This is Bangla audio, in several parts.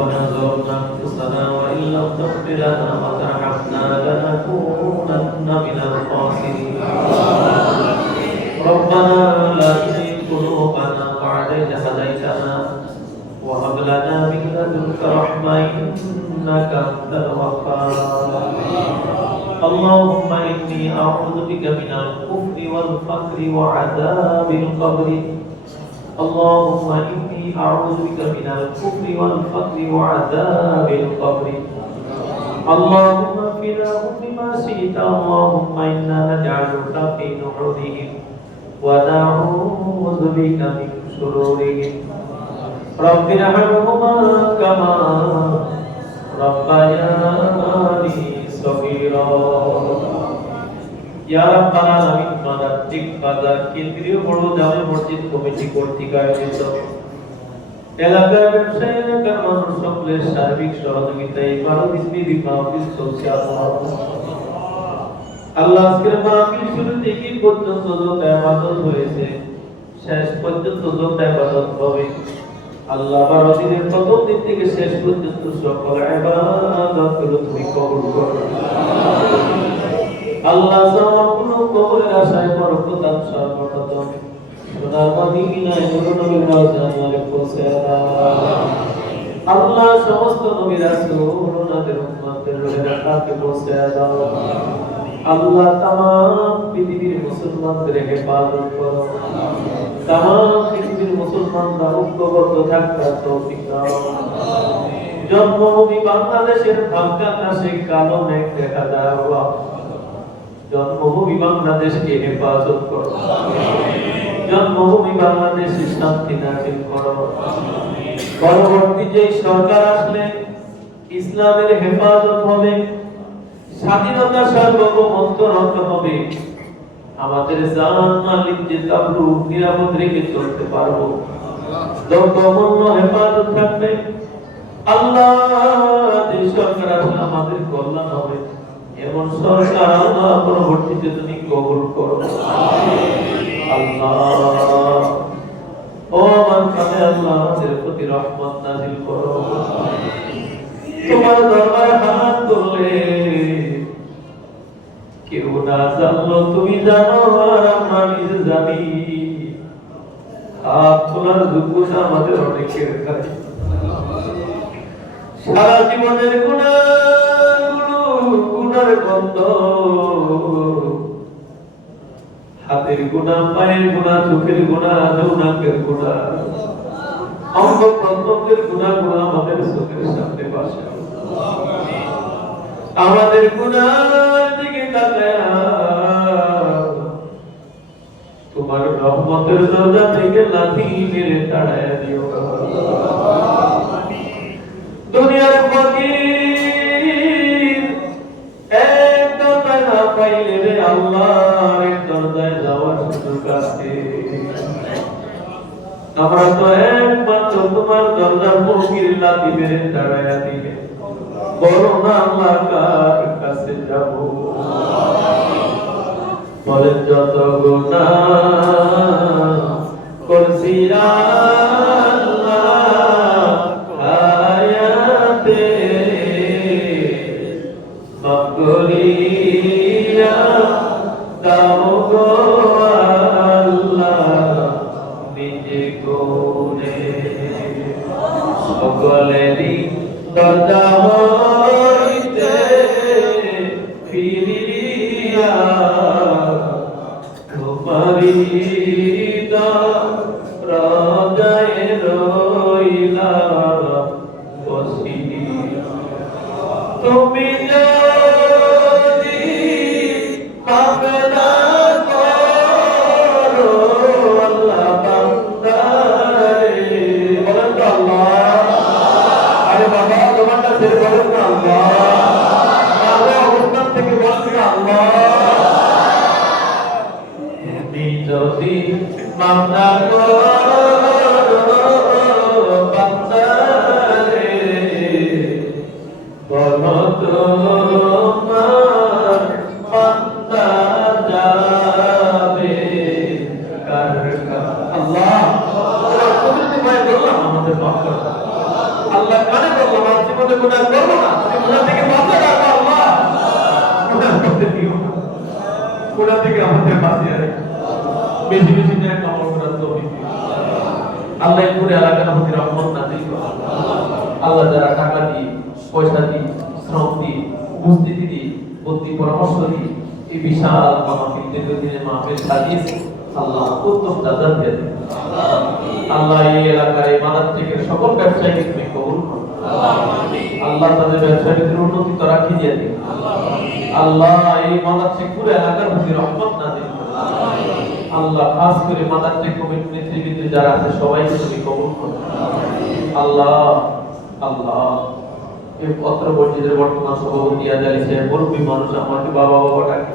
ربنا ظلمنا أنفسنا وإن لم تغفر لنا وترحمنا لنكونن من الخاسرين. ربنا لا تزغ قلوبنا بعد إذ هديتنا وهب لنا من لدنك رحمة إنك أنت الوهاب. اللهم إني أعوذ بك من الكفر والفقر وعذاب القبر. اللهم إني أعوذ بك من الكفر والفقر وعذاب القبر. اللهم اغفرهم بما شئت. اللهم إنا نجعلك في نحورهم ونعوذ بك من شرورهم. رب ارحمهما كما ربياني صغيرا. ইয়া রাব্বাল আলামিন মাদারটিক বাজার কেন্দ্রীয় বড় জামে মসজিদ কমিটি কর্তৃক আয়োজিত। এলাকার ব্যবসায়ী এলাকার মানুষ সকলের সার্বিক সহযোগিতায় বারো দিন মাহফিল চলছে আল্লাহ আজকের মাহফিল শুরু থেকে পর্যন্ত যত ইবাদত হয়েছে, শেষ পর্যন্ত যত ইবাদত হবে, আল্লাহ প্রথম দিন থেকে শেষ পর্যন্ত সকল তুমি কবুল করো। আল্লাহ আশায় সর্বপ্রথম পৃথিবীর জন্মভূমি বাংলাদেশের ভাগ্য আকাশে কালো মেঘ দেখা আল্লাহ জন্মভূমি বাংলাদেশকে হেফাজত করো জন্মভূমি বাংলাদেশে শান্তি নাজিল করো পরবর্তী যে সরকার আসলে ইসলামের হেফাজত হবে স্বাধীনতা সার্বভৌমত্ব রক্ষা হবে আমাদের জান মালিক যে তাবলু নিরাপদ রেখে চলতে পারব দ্রব্যমূল্য হেফাজত থাকবে আল্লাহ সরকার আসলে আমাদের কল্যাণ হবে এমন সরকার আল্লাহ পরবর্তীতে তুমি কবুল করো। আল্লাহ। ও আমার কাছে আল্লাহ আমাদের প্রতি রহমত নাজিল করো। তোমার দরবারে হাত তুললে কেউ না জানলো, তুমি জানো আর আমরা নিজে জানি। হাত তোলার যোগ্যতা আমাদের অনেকের কাছে। সারা জীবনের গুণা গুণার গন্ধ। হাতের গুণা, পায়ের গুণা, চোখের গুণা যৌনাকের গুণা। গুণা আমাদের তোমার রহমতের দরজা থেকে মেরে তাড়ায় দিও। দুনিয়ার পাইলে রে আল্লাহর দরজায় যাওয়ার সুযোগ আছে। আমরা তো একমাত্র তোমার দরজার ফকির লাথি মেরে তাড়ায় দিলে না আল্লাহ সকলেরই দরজা হইতে ফিরিয়া তোমারি মামলা করো বান্দারে বলো তোমার বান্দা যাবে কার? আল্লাহ কুদরতি ভয়ে বললাম আমাদের মাফ আল্লাহ কানে করলাম আর জীবনে গুনাহ করব না তুমি গুনাহ থেকে বেশি বেশি নেক আমল করার তৌফিক দিও আল্লাহ পুরো এলাকার মধ্যে রহমত নাজিল করো। আল্লাহ যারা টাকা দিয়ে পয়সা দিয়ে শ্রম দিয়ে উপস্থিতি দিয়ে বুদ্ধি পরামর্শ দিয়ে এই বিশাল মাহফিল দীর্ঘদিনের মাহফিল সাজিয়েছে। আল্লাহ উত্তম দাদার দেন। আল্লাহ এই এলাকার এই মাদার থেকে সকল ব্যবসায়ীকে তুমি কবুল আল্লাহ তাদের ব্যবসায় ভিতরে উন্নতি তো রাখি দিয়ে আল্লাহ এই মাদার থেকে পুরো এলাকার মধ্যে রহমত না দিন আল্লাহ, খাস করে যারা আছে, সবাইকে তুমি কবুল করো। আল্লাহ আল্লাহ। বর্তমান সভাপতি মানুষ, আমাকে বাবা বাবা ডাকে।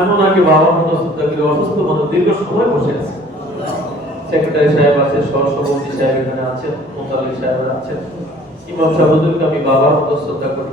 এমন আগে বাবার মতো শ্রদ্ধা অসুস্থ দীর্ঘ সময় বসে আছে। সেক্রেটারি সাহেব আছে সাহেব এখানে আছেন সাহেব আছেন। ইমাম সাহেবকে আমি বাবার মতো শ্রদ্ধা করি।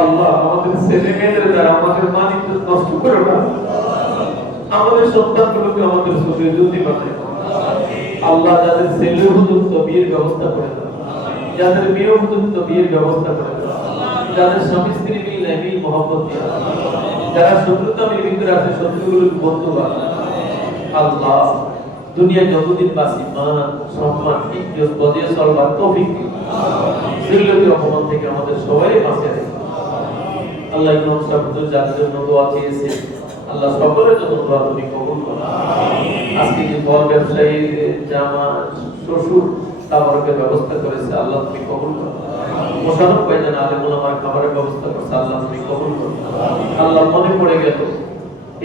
আল্লাহ আমাদের ছেলে মেয়েদের দ্বারা আমাদের মান ইজ্জত নষ্ট করো না। আমাদের সন্তানগুলোকে আমাদের সুখে জ্যোতি বানায়। আল্লাহ যাদের ছেলে উপযুক্ত বিয়ের ব্যবস্থা করে দাও যাদের মেয়ে উপযুক্ত বিয়ের ব্যবস্থা করে দাও যাদের স্বামী স্ত্রী মিল নাই মিল মহব্বত যারা শত্রুতা মিল ভিতরে আছে শত্রুগুলোকে বন্ধু আল্লাহ দুনিয়া যতদিন বাসি মান সম্মান ইজ্জত বজিয়ে চলবার তৌফিক সিল্লতি অপমান থেকে আমাদের সবাই বাঁচিয়ে আল্লাহ সাহেব হুজুর যার জন্য দোয়া চেয়েছে। আল্লাহ সকলের জন্য দোয়া তুমি কবুল করো। আজকে যে ফল ব্যবসায়ী জামা, শ্বশুর তাবারকের ব্যবস্থা করেছে, আল্লাহ তুমি কবুল করো। মোশারফ ভাই যেন আলেম ওলামার খাবারের ব্যবস্থা করছে, আল্লাহ তুমি কবুল করো। আল্লাহ মনে পড়ে গেল,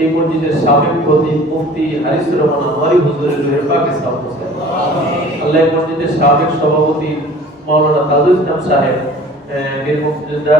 এই মসজিদের সাবেক প্রতি মুফতি হারিসুর রহমান আনোয়ারি হুজুরের রুহের পাকে সালাম আল্লাহ এই মসজিদের সাবেক সভাপতি মাওলানা তাজুল ইসলাম সাহেব বীর মুক্তিযোদ্ধা